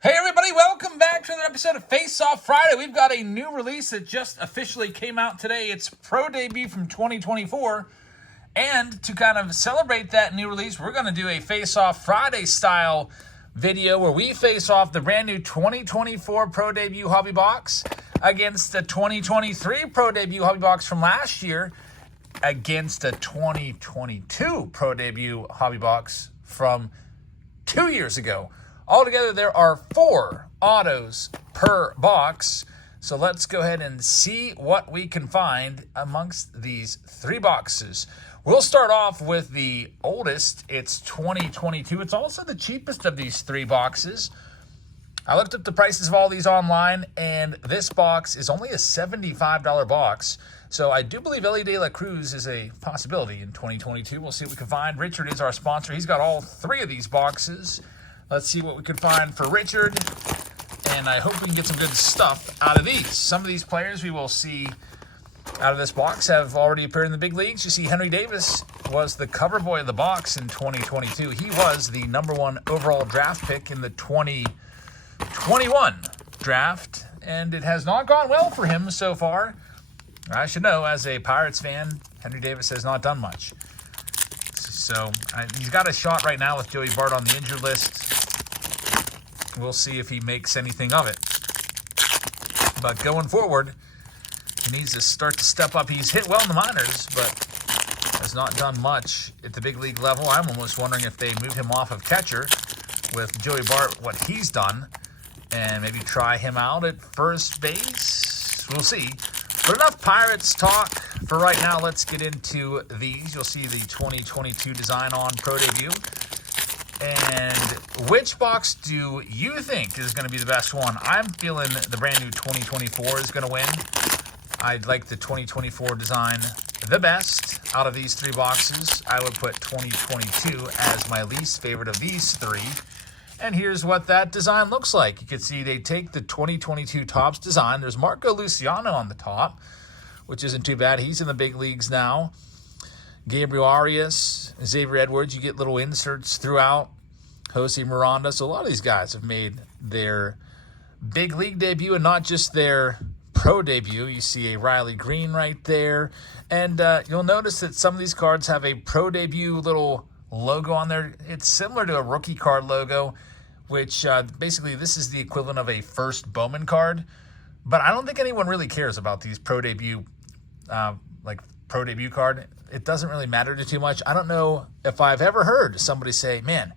Hey everybody, welcome back to another episode of Face Off Friday. We've got a new release that just officially came out today. It's Pro Debut from 2024. And to kind of celebrate that new release, we're going to do a Face Off Friday style video where we face off the brand new 2024 Pro Debut Hobby Box against the 2023 Pro Debut Hobby Box from last year against the 2022 Pro Debut Hobby Box from 2 years ago. Altogether, there are 4 autos per box. So let's go ahead and see what we can find amongst these 3 boxes. We'll start off with the oldest. It's 2022. It's also the cheapest of these 3 boxes. I looked up the prices of all these online, and this box is only a $75 box. So I do believe Ellie De La Cruz is a possibility in 2022. We'll see what we can find. Richard is our sponsor. He's got all 3 of these boxes. Let's see what we can find for Richard, and I hope we can get some good stuff out of these. Some of these players we will see out of this box have already appeared in the big leagues. You see Henry Davis was the cover boy of the box in 2022. He was the #1 overall draft pick in the 2021 draft, and it has not gone well for him so far. I should know, as a Pirates fan, Henry Davis has not done much. So he's got a shot right now with Joey Bart on the injured list. We'll see if he makes anything of it. But going forward, he needs to start to step up. He's hit well in the minors, but has not done much at the big league level. I'm almost wondering if they move him off of catcher with Joey Bart, what he's done, and maybe try him out at first base. We'll see. But enough Pirates talk for right now. Let's get into these. You'll see the 2022 design on Pro Debut. And which box do you think is going to be the best one? I'm feeling the brand new 2024 is going to win. I'd like the 2024 design the best out of these 3 boxes. I would put 2022 as my least favorite of these 3. And here's what that design looks like. You can see they take the 2022 Topps design. There's Marco Luciano on the top, which isn't too bad. He's in the big leagues now. Gabriel Arias, Xavier Edwards, you get little inserts throughout. Jose Miranda. So a lot of these guys have made their big league debut and not just their pro debut. You see a Riley Green right there. And you'll notice that some of these cards have a pro debut little logo on there. It's similar to a rookie card logo, which basically this is the equivalent of a first Bowman card. But I don't think anyone really cares about these pro debut, pro debut card. It doesn't really matter too much. I don't know if I've ever heard somebody say, man,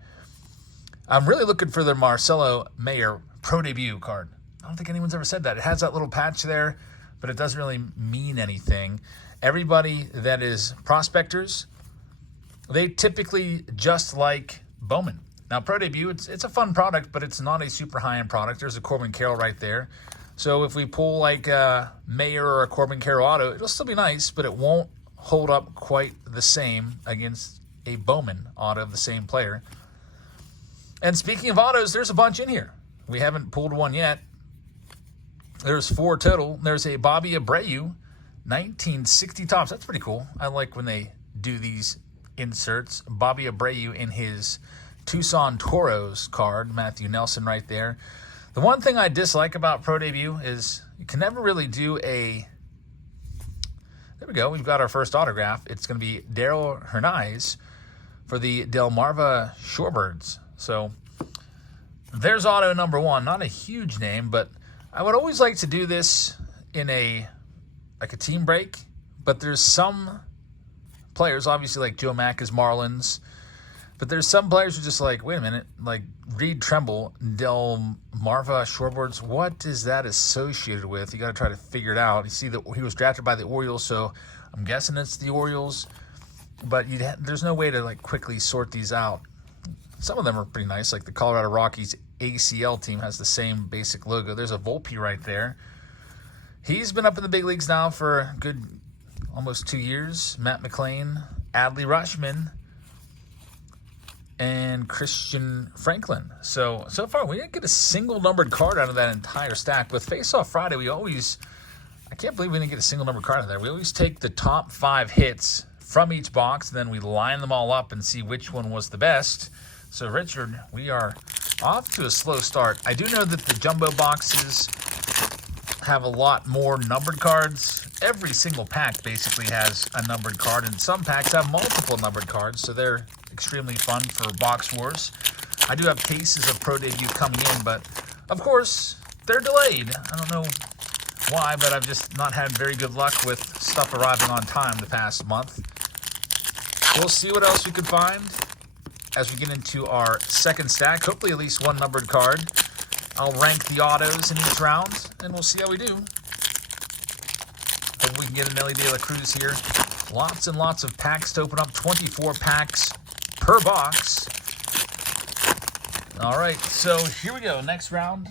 I'm really looking for the Marcelo Mayer pro debut card. I don't think anyone's ever said that. It has that little patch there, but it doesn't really mean anything. Everybody that is prospectors, they typically just like Bowman. Now, Pro Debut, it's a fun product, but it's not a super high-end product. There's a Corbin Carroll right there. So if we pull like a Mayer or a Corbin Carroll auto, it'll still be nice, but it won't hold up quite the same against a Bowman auto of the same player. And speaking of autos, there's a bunch in here. We haven't pulled one yet. There's 4 total. There's a Bobby Abreu, 1960 Topps. That's pretty cool. I like when they do these inserts. Bobby Abreu in his Tucson Toros card. Matthew Nelson right there. The one thing I dislike about Pro Debut is you can never really do a... There we go. We've got our first autograph. It's going to be Daryl Hernandez for the Delmarva Shorebirds. So there's auto number 1. Not a huge name, but I would always like to do this in a team break. But there's some players, obviously like Joe Mack is Marlins, but there's some players who are just like, wait a minute, like Reed Tremble, Delmarva Shorebirds, what is that associated with? You got to try to figure it out. You see that he was drafted by the Orioles, so I'm guessing it's the Orioles, but there's no way to like quickly sort these out. Some of them are pretty nice, like the Colorado Rockies ACL team has the same basic logo. There's a Volpe right there. He's been up in the big leagues now for a good almost 2 years. Matt McClain, Adley Rutschman, and Christian Franklin. So far, we didn't get a single numbered card out of that entire stack. With Face Off Friday, I can't believe we didn't get a single numbered card out of there. We always take the top 5 hits from each box, and then we line them all up and see which one was the best. So, Richard, we are Off to a slow start. I do know that the jumbo boxes have a lot more numbered cards. Every single pack basically has a numbered card, and some packs have multiple numbered cards, so they're extremely fun for box wars. I do have cases of Pro Debut coming in, but of course, they're delayed. I don't know why, but I've just not had very good luck with stuff arriving on time the past month. We'll see what else we can find as we get into our second stack. Hopefully at least one numbered card. I'll rank the autos in each round, and we'll see how we do. Hope we can get an Ellie De La Cruz here. Lots and lots of packs to open up. 24 packs per box. All right, so here we go. Next round.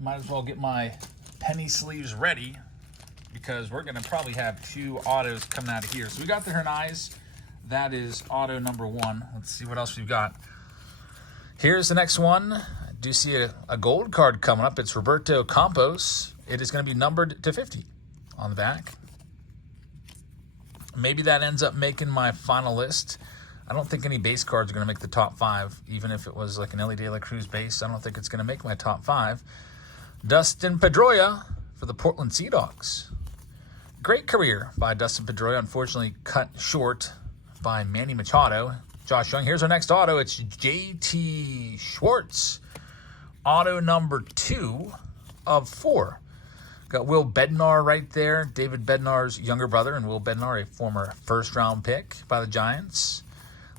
Might as well get my penny sleeves ready because we're going to probably have 2 autos coming out of here. So we got the Hernaiz. That is auto number 1. Let's see what else we've got. Here's the next one. I do see a gold card coming up. It's Roberto Campos. It is going to be numbered to 50 on the back. Maybe that ends up making my final list. I don't think any base cards are going to make the top 5, even if it was like an Ellie De La Cruz base. I don't think it's going to make my top 5. Dustin Pedroia for the Portland Sea Dogs. Great career by Dustin Pedroia, unfortunately cut short by Manny Machado. Josh Young. Here's our next auto. It's JT Schwartz. Auto number 2 of 4. Got Will Bednar right there. David Bednar's younger brother, and Will Bednar, a former first-round pick by the Giants.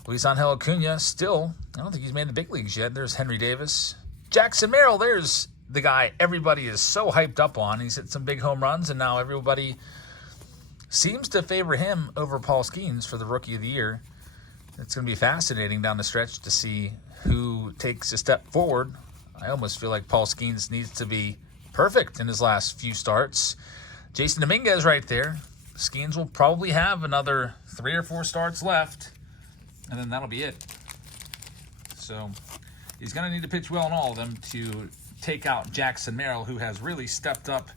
Luis Angel Acuna, still, I don't think he's made the big leagues yet. There's Henry Davis. Jackson Merrill, there's the guy everybody is so hyped up on. He's hit some big home runs, and now everybody seems to favor him over Paul Skeens for the Rookie of the Year. It's going to be fascinating down the stretch to see who takes a step forward. I almost feel like Paul Skeens needs to be perfect in his last few starts. Jason Dominguez right there. Skeens will probably have another 3 or 4 starts left, and then that'll be it. So he's going to need to pitch well in all of them to take out Jackson Merrill, who has really stepped up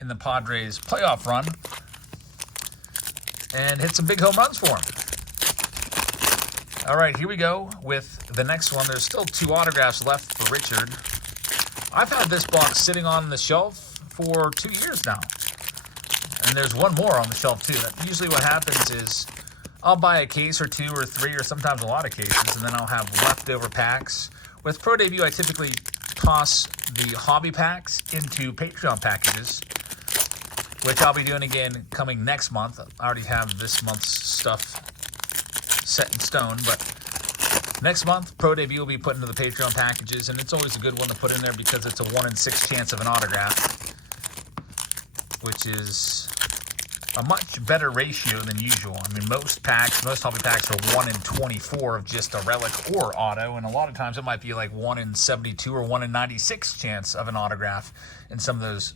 in the Padres playoff run and hit some big home runs for him. All right, here we go with the next one. There's still 2 autographs left for Richard. I've had this box sitting on the shelf for 2 years now. And there's one more on the shelf, too. Usually what happens is I'll buy a case or 2 or 3 or sometimes a lot of cases, and then I'll have leftover packs. With Pro Debut, I typically toss the hobby packs into Patreon packages, which I'll be doing again coming next month. I already have this month's stuff set in stone, but next month, Pro Debut will be put into the Patreon packages, and it's always a good one to put in there because it's a 1 in 6 chance of an autograph, which is a much better ratio than usual. I mean, most hobby packs are 1 in 24 of just a relic or auto, and a lot of times it might be like 1 in 72 or 1 in 96 chance of an autograph in some of those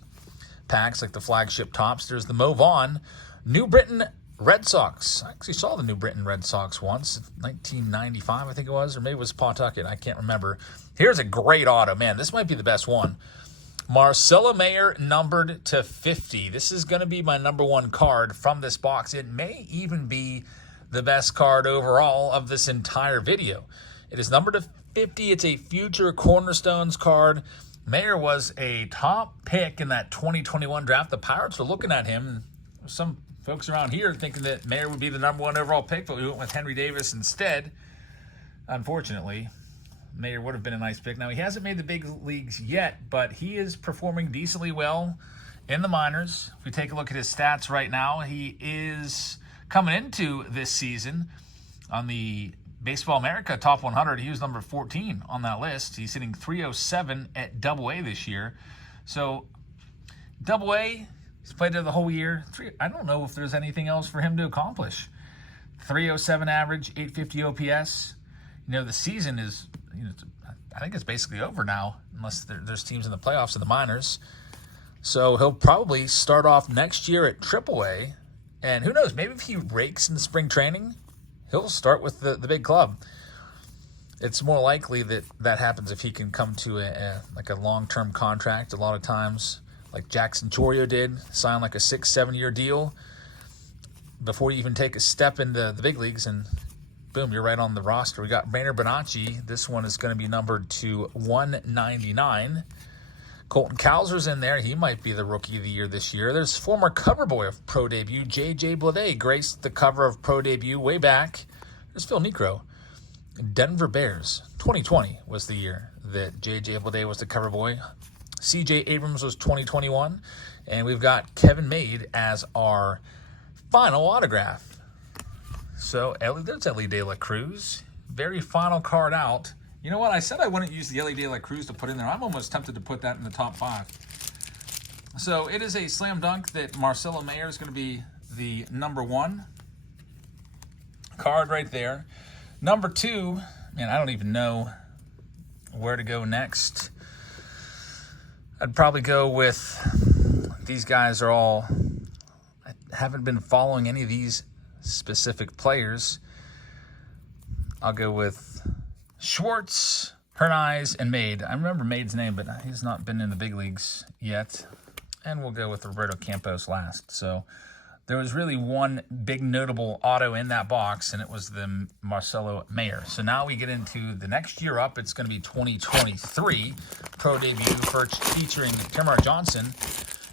packs, like the flagship tops. There's the Mo Vaughn, New Britain Red Sox. I actually saw the New Britain Red Sox once, 1995, I think it was, or maybe it was Pawtucket. I can't remember. Here's a great auto. Man, this might be the best one. Marcelo Mayer, numbered to 50. This is going to be my number 1 card from this box. It may even be the best card overall of this entire video. It is numbered to 50. It's a future Cornerstones card. Mayer was a top pick in that 2021 draft. The Pirates were looking at him. Some folks around here thinking that Mayer would be the number 1 overall pick, but we went with Henry Davis instead. Unfortunately, Mayer would have been a nice pick. Now, he hasn't made the big leagues yet, but he is performing decently well in the minors. If we take a look at his stats right now, he is coming into this season on the Baseball America Top 100. He was number 14 on that list. He's hitting .307 at Double-A this year. So, Double-A, he's played there the whole year. I don't know if there's anything else for him to accomplish. .307 average, .850 OPS. You know, the season is, I think it's basically over now, unless there's teams in the playoffs in the minors. So he'll probably start off next year at AAA. And who knows, maybe if he rakes in the spring training, he'll start with the big club. It's more likely that happens if he can come to a long-term contract. A lot of times, like Jackson Chourio did, sign like a 6-7 year deal before you even take a step into the big leagues, and Boom, you're right on the roster. We got Banner Bonacci. This one is going to be numbered to 199. Colton Cowser's in there. He might be the Rookie of the Year this year. There's former cover boy of Pro Debut, J.J. Bleday, graced the cover of Pro Debut way back. There's Phil Necro. Denver Bears, 2020 was the year that J.J. Bleday was the cover boy. C.J. Abrams was 2021. And we've got Kevin Made as our final autograph. So, there's Ellie De La Cruz. Very final card out. You know what? I said I wouldn't use the Ellie De La Cruz to put in there. I'm almost tempted to put that in the top 5. So, it is a slam dunk that Marcelo Mayer is going to be the number 1 card right there. Number 2, man, I don't even know where to go next. I'd probably go with, these guys are all, I haven't been following any of these specific players. I'll go with Schwartz, Hernandez, and Made. I remember Made's name, but he's not been in the big leagues yet. And we'll go with Roberto Campos last. So there was really one big notable auto in that box, and it was the Marcelo Mayer. So now we get into the next year up. It's going to be 2023 Pro Debut featuring Tamar Johnson.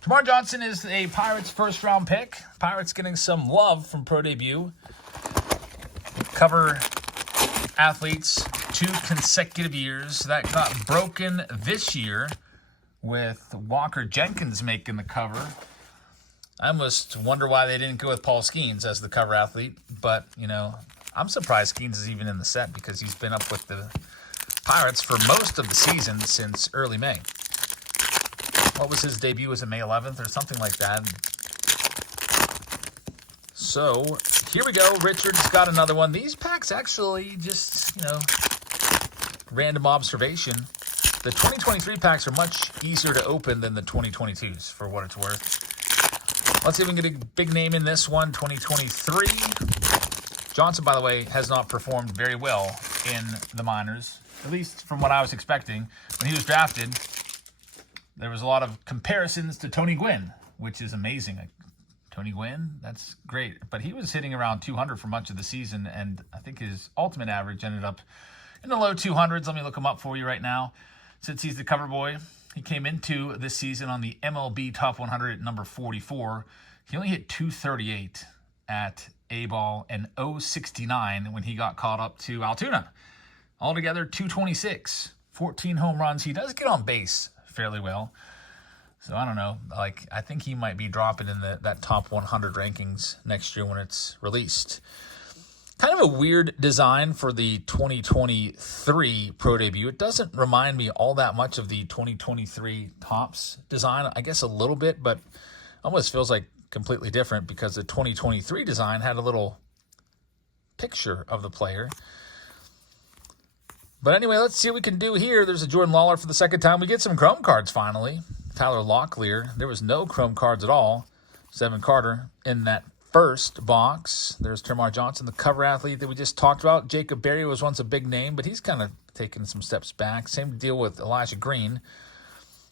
Tamar Johnson is a Pirates first-round pick. Pirates getting some love from Pro Debut. Cover athletes 2 consecutive years. That got broken this year with Walker Jenkins making the cover. I almost wonder why they didn't go with Paul Skeens as the cover athlete. But, you know, I'm surprised Skeens is even in the set because he's been up with the Pirates for most of the season since early May. What was his debut? Was it May 11th or something like that? So, here we go. Richard's got another one. These packs actually just, you know, random observation. The 2023 packs are much easier to open than the 2022s, for what it's worth. Let's see if we can get a big name in this one. 2023. Johnson, by the way, has not performed very well in the minors, at least from what I was expecting. When he was drafted, there was a lot of comparisons to Tony Gwynn, which is amazing. Like, Tony Gwynn, that's great. But he was hitting around 200 for much of the season, and I think his ultimate average ended up in the low 200s. Let me look him up for you right now. Since he's the cover boy, he came into this season on the MLB Top 100 at number 44. He only hit 238 at A-ball and 069 when he got caught up to Altoona. Altogether, 226, 14 home runs. He does get on base fairly well. So I don't know. Like, I think he might be dropping in that top 100 rankings next year when it's released. Kind of a weird design for the 2023 Pro Debut. It doesn't remind me all that much of the 2023 Topps design. I guess a little bit, but almost feels like completely different because the 2023 design had a little picture of the player. But anyway, let's see what we can do here. There's a Jordan Lawler for the second time. We get some Chrome cards finally. Tyler Locklear. There was no Chrome cards at all. Seven Carter in that first box. There's Tamar Johnson, the cover athlete that we just talked about. Jacob Berry was once a big name, but he's kind of taken some steps back. Same deal with Elijah Green.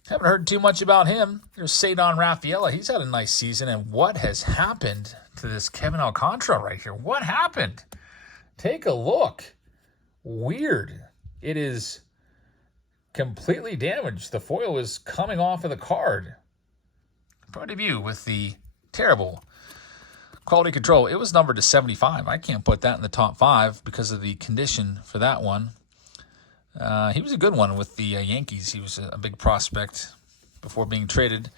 Haven't heard too much about him. There's Cedon Rafaela. He's had a nice season. And what has happened to this Kevin Alcantara right here? What happened? Take a look. Weird. It is completely damaged. The foil is coming off of the card. Pro Debut with the terrible quality control. It was numbered to 75. I can't put that in the top 5 because of the condition for that one. He was a good one with the Yankees. He was a big prospect before being traded.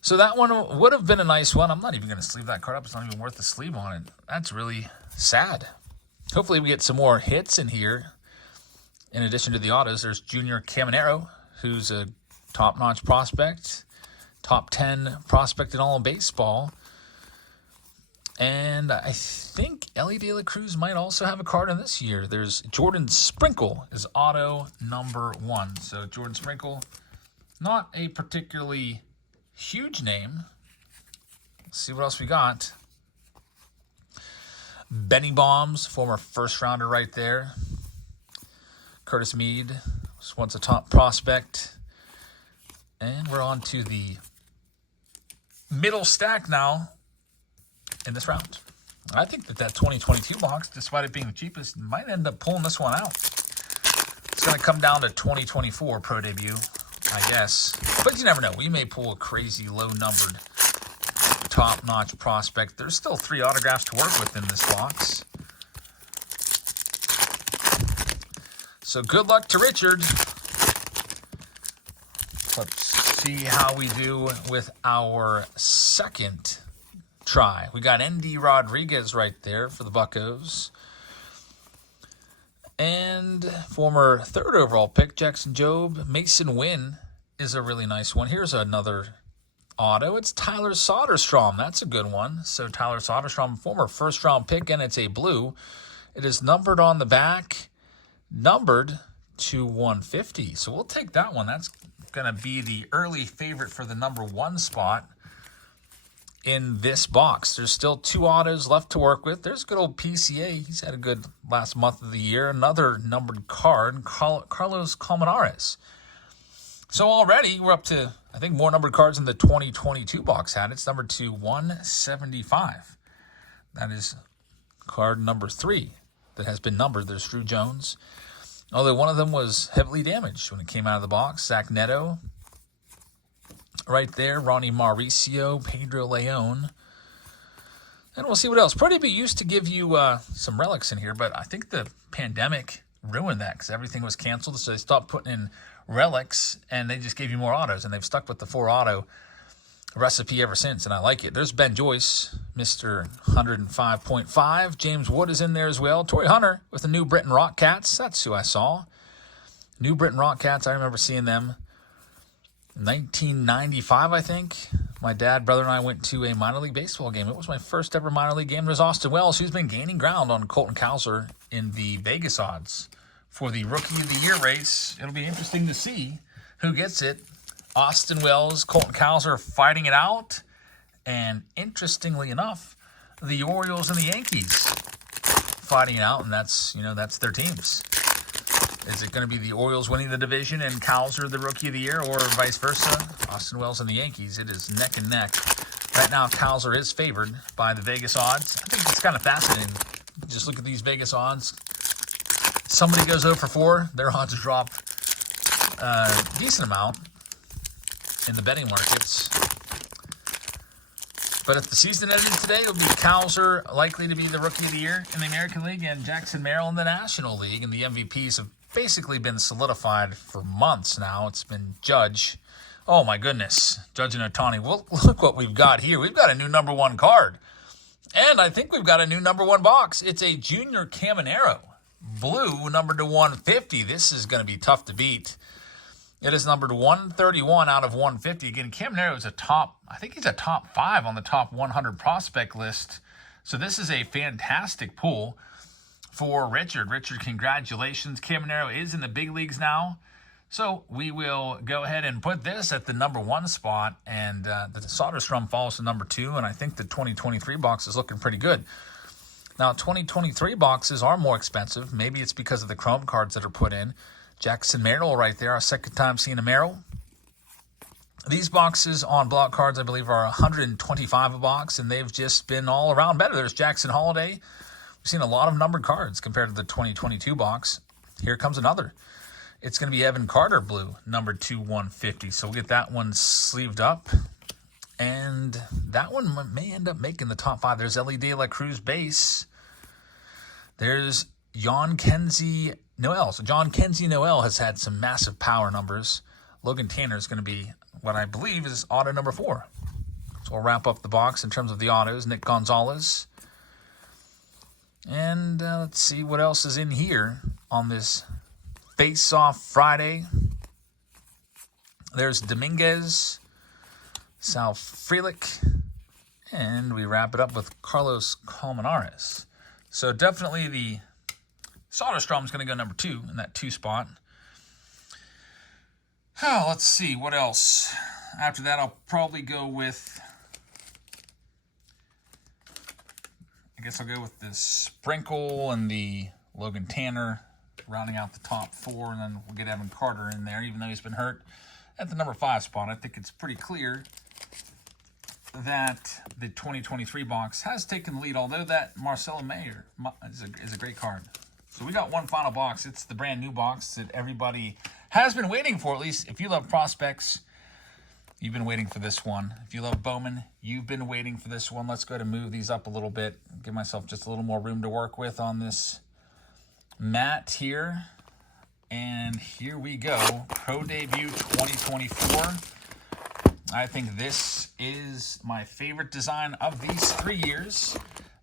So that one would have been a nice one. I'm not even going to sleeve that card up. It's not even worth the sleeve on it. That's really sad. Hopefully we get some more hits in here. In addition to the autos, there's Junior Caminero, who's a top-notch prospect, top 10 prospect in all of baseball. And I think Ellie De La Cruz might also have a card in this year. There's Jordan Sprinkle is auto number 1. So Jordan Sprinkle, not a particularly huge name. Let's see what else we got. Benny Bombs, former first-rounder right there. Curtis Mead was once a top prospect. And we're on to the middle stack now in this round. I think that 2022 box, despite it being the cheapest, might end up pulling this one out. It's going to come down to 2024 Pro Debut, I guess. But you never know. We may pull a crazy low-numbered, top-notch prospect. There's still 3 autographs to work with in this box. So good luck to Richard. Let's see how we do with our second try. We got Andy Rodriguez right there for the Buccos. And former 3rd overall pick, Jackson Jobe. Mason Wynn is a really nice one. Here's another auto. It's Tyler Soderstrom. That's a good one. So Tyler Soderstrom, former 1st-round pick, and it's a blue. It is numbered on the back, numbered to 150. So we'll take that one. That's going to be the early favorite for the number 1 spot in this box. There's still 2 autos left to work with. There's good old PCA. He's had a good last month of the year. Another numbered card, Carlos Colmenares. So already we're up to, I think, more numbered cards than the 2022 box had. It's numbered to 175. That is card number 3 that has been numbered. There's Drew Jones. Although one of them was heavily damaged when it came out of the box. Zach Neto. Right there, Ronnie Mauricio, Pedro Leon. And we'll see what else. Pro Debut used to give you some relics in here, but I think the pandemic ruined that because everything was canceled. So they stopped putting in relics, and they just gave you more autos. And they've stuck with the 4 auto recipe ever since, and I like it. There's Ben Joyce, Mr. 105.5. James Wood is in there as well. Torrey Hunter with the New Britain Rock Cats. That's who I saw. New Britain Rock Cats, I remember seeing them. 1995, I think. My dad, brother, and I went to a minor league baseball game. It was my first ever minor league game. It was Austin Wells, who's been gaining ground on Colton Cowser in the Vegas odds for the Rookie of the Year race. It'll be interesting to see who gets it. Austin Wells, Colton Cowser fighting it out. And interestingly enough, the Orioles and the Yankees fighting it out, and that's their teams. Is it going to be the Orioles winning the division and Cowser the Rookie of the Year, or vice versa? Austin Wells and the Yankees. It is neck and neck. Right now, Cowser is favored by the Vegas odds. I think it's kind of fascinating. Just look at these Vegas odds. Somebody goes 0 for 4, their odds drop a decent amount in the betting markets. But if the season ended today, it would be Cowser likely to be the Rookie of the Year in the American League, and Jackson Merrill in the National League. And the MVPs have basically been solidified for months now. It's been Judge. Oh, my goodness. Judge and Ohtani. Well, look what we've got here. We've got a new number 1 card. And I think we've got a new number 1 box. It's a Junior Caminero. Blue, numbered to 150. This is going to be tough to beat. It is numbered 131 out of 150. Again, Caminero is I think he's a top 5 on the top 100 prospect list. So this is a fantastic pull for Richard. Richard, congratulations. Caminero is in the big leagues now. So we will go ahead and put this at the number 1 spot. And the Soderstrom falls to number 2. And I think the 2023 box is looking pretty good. Now, 2023 boxes are more expensive. Maybe it's because of the Chrome cards that are put in. Jackson Merrill right there, our second time seeing a Merrill. These boxes on block cards, I believe, are $125 a box, and they've just been all around better. There's Jackson Holiday. We've seen a lot of numbered cards compared to the 2022 box. Here comes another. It's going to be Evan Carter blue, numbered to 150. So we'll get that one sleeved up. And that one may end up making the top 5. There's Ellie De La Cruz base. There's John Kenzie Noel. So John Kenzie Noel has had some massive power numbers. Logan Tanner is going to be what I believe is auto number 4. So we'll wrap up the box in terms of the autos. Nick Gonzalez. And let's see what else is in here on this Face-Off Friday. There's Dominguez, Sal Frelick, and we wrap it up with Carlos Colmenares. So definitely the Soderstrom is going to go number 2 in that 2 spot. Oh, let's see, what else? After that, I'll probably go with, I guess I'll go with the Sprinkle and the Logan Tanner, rounding out the top 4, and then we'll get Evan Carter in there, even though he's been hurt at the number 5 spot. I think it's pretty clear that the 2023 box has taken the lead, although that Marcelo Mayer is a great card. So we got one final box. It's the brand new box that everybody has been waiting for. At least if you love prospects, you've been waiting for this one. If you love Bowman, you've been waiting for this one. Let's go to move these up a little bit. Give myself just a little more room to work with on this mat here. And here we go. Pro Debut 2024. I think this is my favorite design of these 3 years.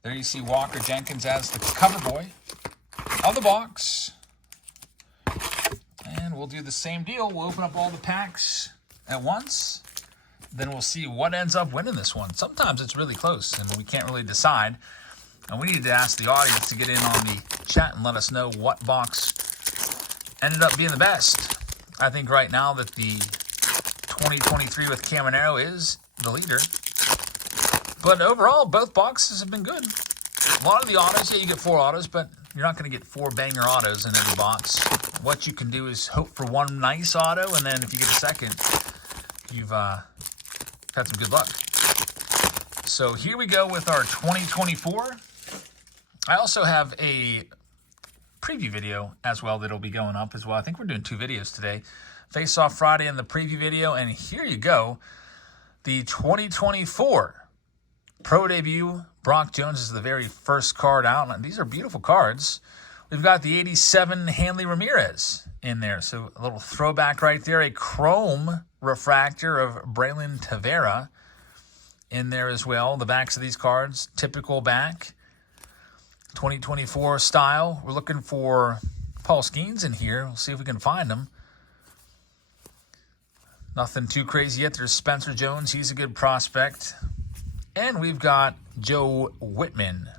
There you see Walker Jenkins as the cover boy of the box. And we'll do the same deal. We'll open up all the packs at once. Then we'll see what ends up winning this one. Sometimes it's really close and we can't really decide. And we need to ask the audience to get in on the chat and let us know what box ended up being the best. I think right now that the 2023 with Caminero is the leader. But overall, both boxes have been good. A lot of the autos, yeah, you get 4 autos, but you're not going to get 4 banger autos in every box. What you can do is hope for one nice auto, and then if you get a second, you've had some good luck. So here we go with our 2024. I also have a preview video as well that'll be going up as well. I think we're doing 2 videos today. Face Off Friday and the preview video, and here you go. The 2024 Pro Debut, Brock Jones is the very first card out. And these are beautiful cards. We've got the 87 Hanley Ramirez in there. So a little throwback right there. A chrome refractor of Braylon Tavera in there as well. The backs of these cards, typical back. 2024 style. We're looking for Paul Skeens in here. We'll see if we can find him. Nothing too crazy yet. There's Spencer Jones. He's a good prospect. And we've got Joe Whitman,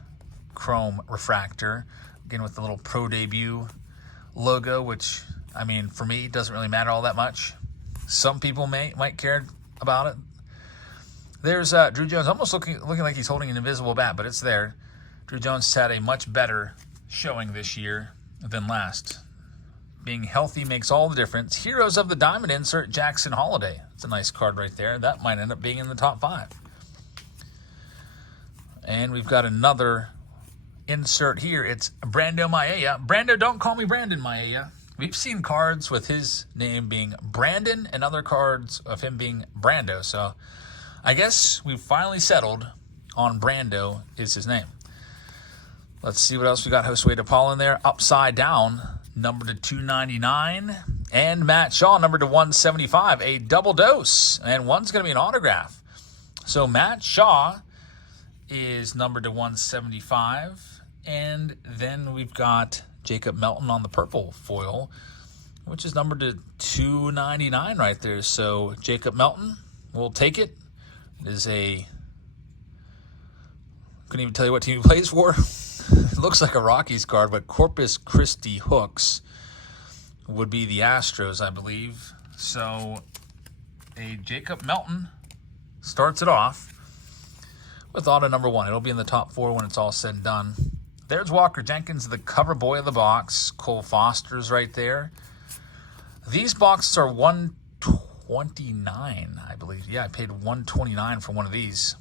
chrome refractor. Again, with the little Pro Debut logo, which, I mean, for me, doesn't really matter all that much. Some people might care about it. There's Drew Jones, almost looking like he's holding an invisible bat, but it's there. Drew Jones had a much better showing this year than last. Being healthy makes all the difference. Heroes of the Diamond insert, Jackson Holiday. It's a nice card right there. That might end up being in the top 5. And we've got another insert here. It's Brando Maella. Brando, don't call me Brandon Maella. We've seen cards with his name being Brandon and other cards of him being Brando. So I guess we've finally settled on Brando is his name. Let's see what else we got. Josue DePaul in there. Upside Down, number to 299. And Matt Shaw, number to 175. A double dose. And one's going to be an autograph. So Matt Shaw is numbered to 175. And then we've got Jacob Melton on the purple foil, which is numbered to 299 right there. So Jacob Melton, we'll take it. It is a... couldn't even tell you what team he plays for. It looks like a Rockies card, but Corpus Christi Hooks would be the Astros, I believe. So a Jacob Melton starts it off with auto number 1. It'll be in the top 4 when it's all said and done. There's Walker Jenkins, the cover boy of the box. Cole Foster's right there. These boxes are $129, I believe. Yeah, I paid $129 for one of these.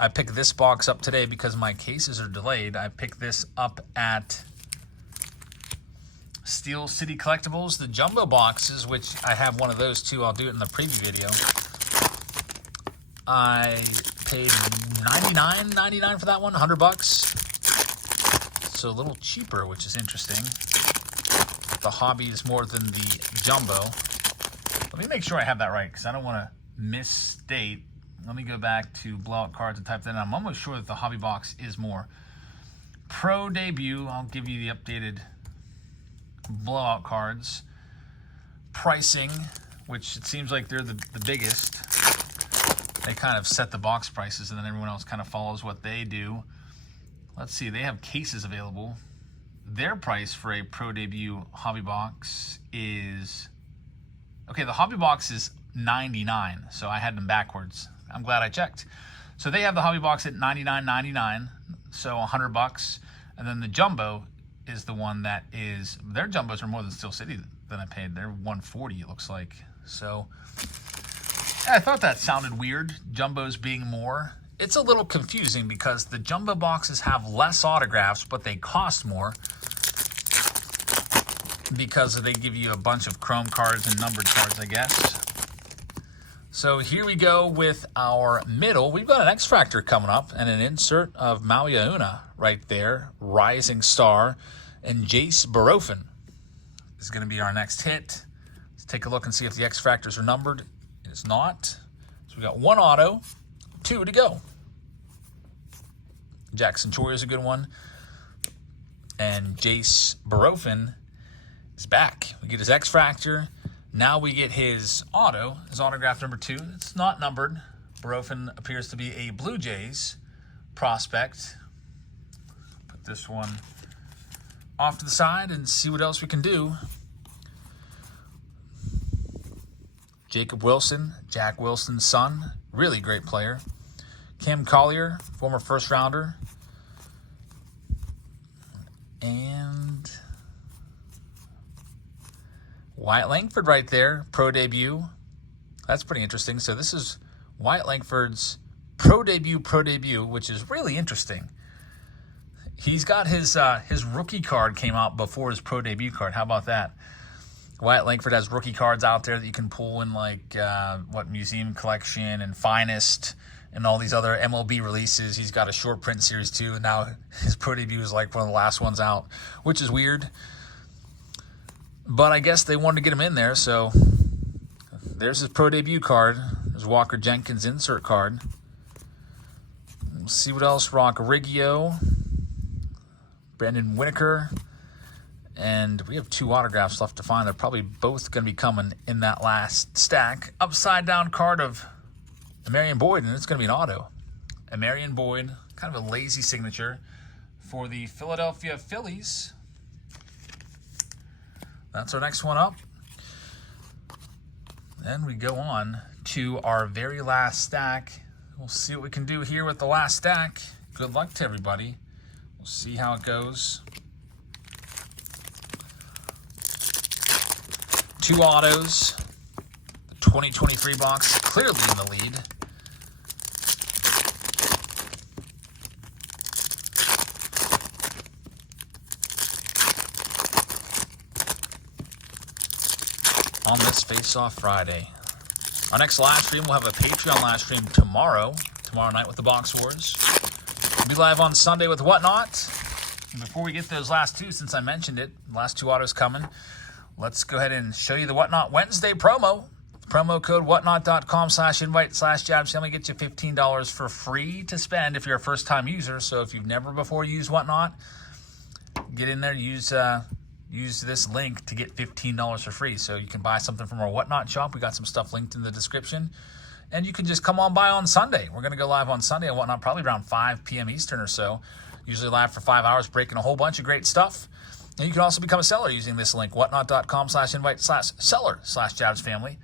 I picked this box up today because my cases are delayed. I picked this up at Steel City Collectibles, the jumbo boxes, which I have one of those too. I'll do it in the preview video. I paid $99.99 for that one, $100. So a little cheaper, which is interesting. The hobby is more than the jumbo. Let me make sure I have that right because I don't want to misstate. Let me go back to blowout cards and type that in. I'm almost sure that the hobby box is more. Pro Debut, I'll give you the updated blowout cards. Pricing, which it seems like they're the biggest. They kind of set the box prices and then everyone else kind of follows what they do. Let's see, they have cases available. Their price for a Pro Debut hobby box is... okay, the hobby box is $99, so I had them backwards. I'm glad I checked. So they have the hobby box at $99.99, so $100. And then the jumbo is the one that is... their jumbos are more than Steel City than I paid. They're $140, it looks like. So I thought that sounded weird, jumbos being more. It's a little confusing because the jumbo boxes have less autographs, but they cost more because they give you a bunch of chrome cards and numbered cards, I guess. So here we go with our middle. We've got an X-Factor coming up and an insert of Mauiauna right there, Rising Star, and Jace Barofin is going to be our next hit. Let's take a look and see if the X-Factors are numbered. It's not. So we got one auto, 2 to go. Jackson Choi is a good one. And Jace Barofin is back. We get his X-Factor. Now we get his auto, his autograph number 2. It's not numbered. Barofin appears to be a Blue Jays prospect. Put this one off to the side and see what else we can do. Jacob Wilson, Jack Wilson's son, really great player. Cam Collier, former first rounder. And Wyatt Langford right there, pro debut. That's pretty interesting. So this is Wyatt Langford's pro debut, which is really interesting. He's got his rookie card came out before his pro debut card. How about that? Wyatt Langford has rookie cards out there that you can pull in like Museum Collection and Finest and all these other MLB releases. He's got a short print series too, and now his pro debut is like one of the last ones out, which is weird. But I guess they wanted to get him in there, so there's his pro debut card. There's Walker Jenkins' insert card. We'll see what else. Rock Riggio, Brandon Winokur, and we have 2 autographs left to find. They're probably both going to be coming in that last stack. Upside down card of Marion Boyd, and it's going to be an auto. Marion Boyd, kind of a lazy signature for the Philadelphia Phillies. That's our next one up. Then we go on to our very last stack. We'll see what we can do here with the last stack. Good luck to everybody. We'll see how it goes. 2 autos. The 2023 box clearly in the lead. On this Face-Off Friday. Our next live stream, we'll have a Patreon live stream tomorrow night with the Box Wars. We'll be live on Sunday with Whatnot. And before we get those last 2, since I mentioned it, the last 2 autos coming, let's go ahead and show you the Whatnot Wednesday promo. Promo code whatnot.com/invite/jabsfamily gets you $15 for free to spend if you're a first-time user. So if you've never before used Whatnot, get in there, use this link to get $15 for free. So you can buy something from our Whatnot shop. We got some stuff linked in the description. And you can just come on by on Sunday. We're going to go live on Sunday on Whatnot, probably around 5 p.m. Eastern or so. Usually live for 5 hours, breaking a whole bunch of great stuff. And you can also become a seller using this link, whatnot.com/invite/seller/jabsfamily.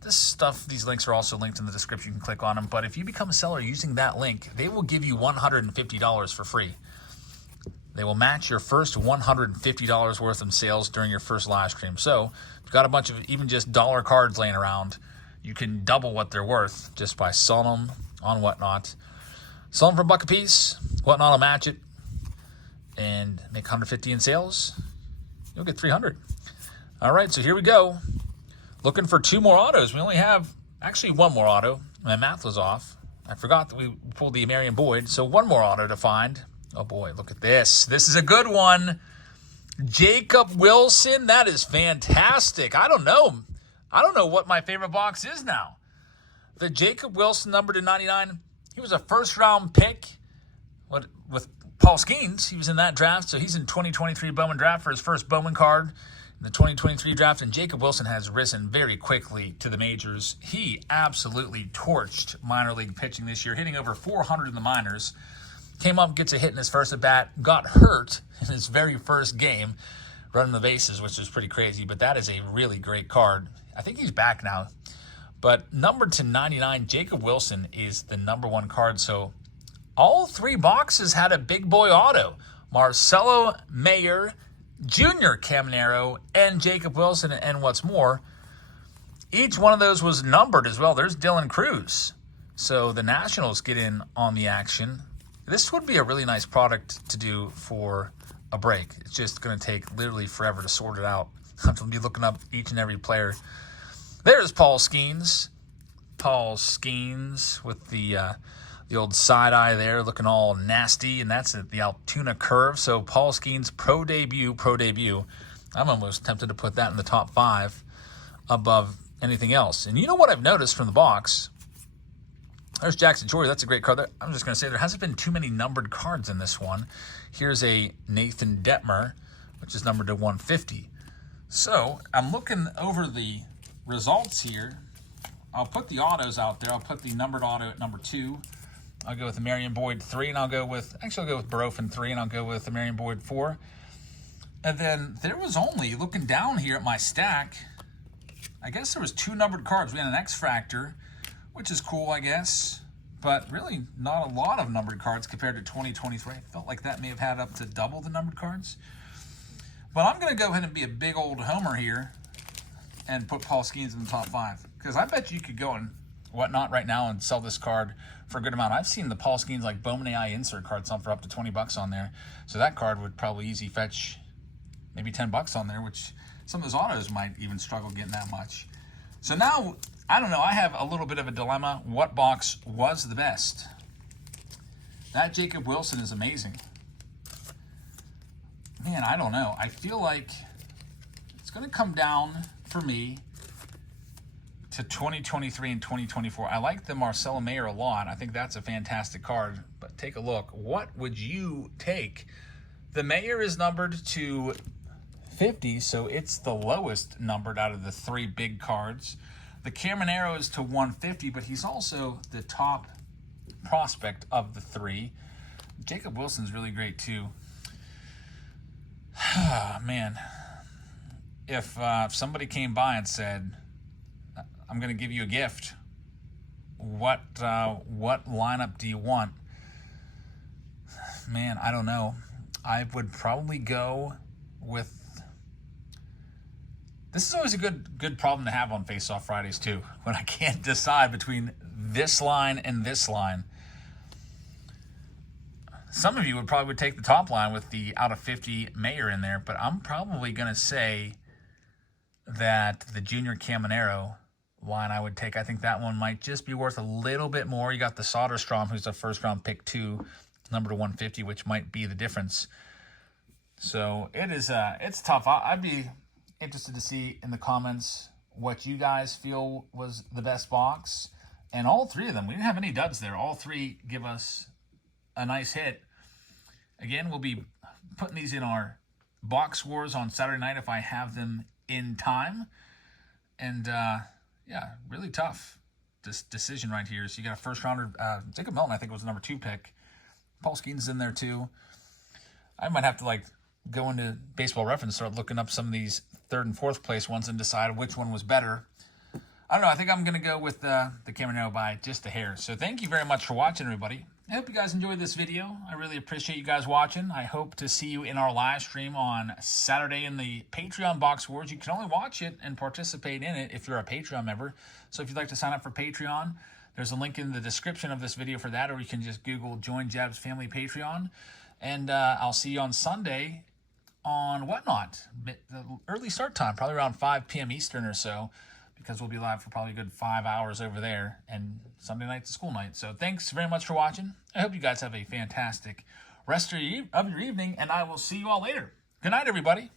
This stuff, these links are also linked in the description. You can click on them. But if you become a seller using that link, they will give you $150 for free. They will match your first $150 worth of sales during your first live stream. So if you've got a bunch of even just dollar cards laying around, you can double what they're worth just by selling them on Whatnot. Sell them for $1 a piece. Whatnot will match it and make $150 in sales. You'll get $300. All right, so here we go. Looking for 2 more autos. We only have actually 1 more auto. My math was off. I forgot that we pulled the Marion Boyd. So 1 more auto to find. Oh boy, look at this. This is a good one. Jacob Wilson, that is fantastic. I don't know what my favorite box is now. The Jacob Wilson number to 99, he was a first-round pick with Paul Skeens. He was in that draft, so he's in 2023 Bowman draft for his first Bowman card in the 2023 draft, and Jacob Wilson has risen very quickly to the majors. He absolutely torched minor league pitching this year, hitting over 400 in the minors. Came up, gets a hit in his first at-bat, got hurt in his very first game, running the bases, which is pretty crazy, but that is a really great card. I think he's back now. But number to 99, Jacob Wilson is the number 1 card, so all 3 boxes had a big boy auto. Marcelo Mayer, Junior Caminero, and Jacob Wilson, and what's more, each one of those was numbered as well. There's Dylan Cruz. So the Nationals get in on the action. This would be a really nice product to do for a break. It's just going to take literally forever to sort it out. I have to be looking up each and every player. There's Paul Skeens. Paul Skeens with the old side eye there, looking all nasty, and that's at the Altoona curve. So Paul Skeens, pro debut. I'm almost tempted to put that in the top 5 above anything else. And you know what I've noticed from the box? There's Jackson Jory. That's a great card. I'm just going to say there hasn't been too many numbered cards in this one. Here's a Nathan Detmer, which is numbered to 150. So I'm looking over the results here. I'll put the autos out there. I'll put the numbered auto at number 2. I'll go with the Marion Boyd 3, and I'll go with Barofin 3, and I'll go with the Marion Boyd 4. And then there was only, looking down here at my stack, I guess there was 2 numbered cards. We had an X-Fractor, which is cool, I guess, but really not a lot of numbered cards compared to 2023. I felt like that may have had up to double the numbered cards. But I'm going to go ahead and be a big old homer here and put Paul Skeens in the top 5, because I bet you could go and whatnot right now and sell this card for a good amount. I've seen the Paul Skeens like Bowman AI insert card sell for up to $20 on there, so that card would probably easy fetch maybe $10 on there, which some of those autos might even struggle getting that much. So now, I don't know, I have a little bit of a dilemma. What box was the best? That Jacob Wilson is amazing. Man, I don't know. I feel like it's going to come down for me to 2023 and 2024. I like the Marcelo Mayer a lot. I think that's a fantastic card. But take a look. What would you take? The Mayer is numbered to 50, so it's the lowest numbered out of the 3 big cards. The Caminero is to 150, but he's also the top prospect of the 3. Jacob Wilson's really great too. Man, if somebody came by and said, I'm going to give you a gift, what lineup do you want? Man, I don't know. I would probably go with... This is always a good problem to have on Face Off Fridays too, when I can't decide between this line and this line. Some of you would probably take the top line with the out of 50 Mayer in there, but I'm probably going to say that the Junior Caminero line I would take. I think that one might just be worth a little bit more. You got the Soderstrom, who's a first-round pick 2, number to 150, which might be the difference. So it's tough. I'd be interested to see in the comments what you guys feel was the best box. And all 3 of them, we didn't have any duds there. All 3 give us a nice hit. Again, we'll be putting these in our box wars on Saturday night if I have them in time. And yeah, really tough this decision right here. So you got a first rounder, Jacob Milton, I think was the number 2 pick. Paul Skeens in there too. I might have to go into Baseball Reference and start looking up some of these 3rd and 4th place ones and decide which one was better. I don't know. I think I'm going to go with the Caminero by just a hair. So thank you very much for watching, everybody. I hope you guys enjoyed this video. I really appreciate you guys watching. I hope to see you in our live stream on Saturday in the Patreon Box Wars. You can only watch it and participate in it if you're a Patreon member. So if you'd like to sign up for Patreon, there's a link in the description of this video for that, or you can just Google Join Jab's Family Patreon. And I'll see you on Sunday on Whatnot. The early start time, probably around 5 p.m. Eastern or so, because we'll be live for probably a good 5 hours over there, and Sunday night's a school night. So thanks very much for watching. I hope you guys have a fantastic rest of your evening, and I will see you all later. Good night, everybody.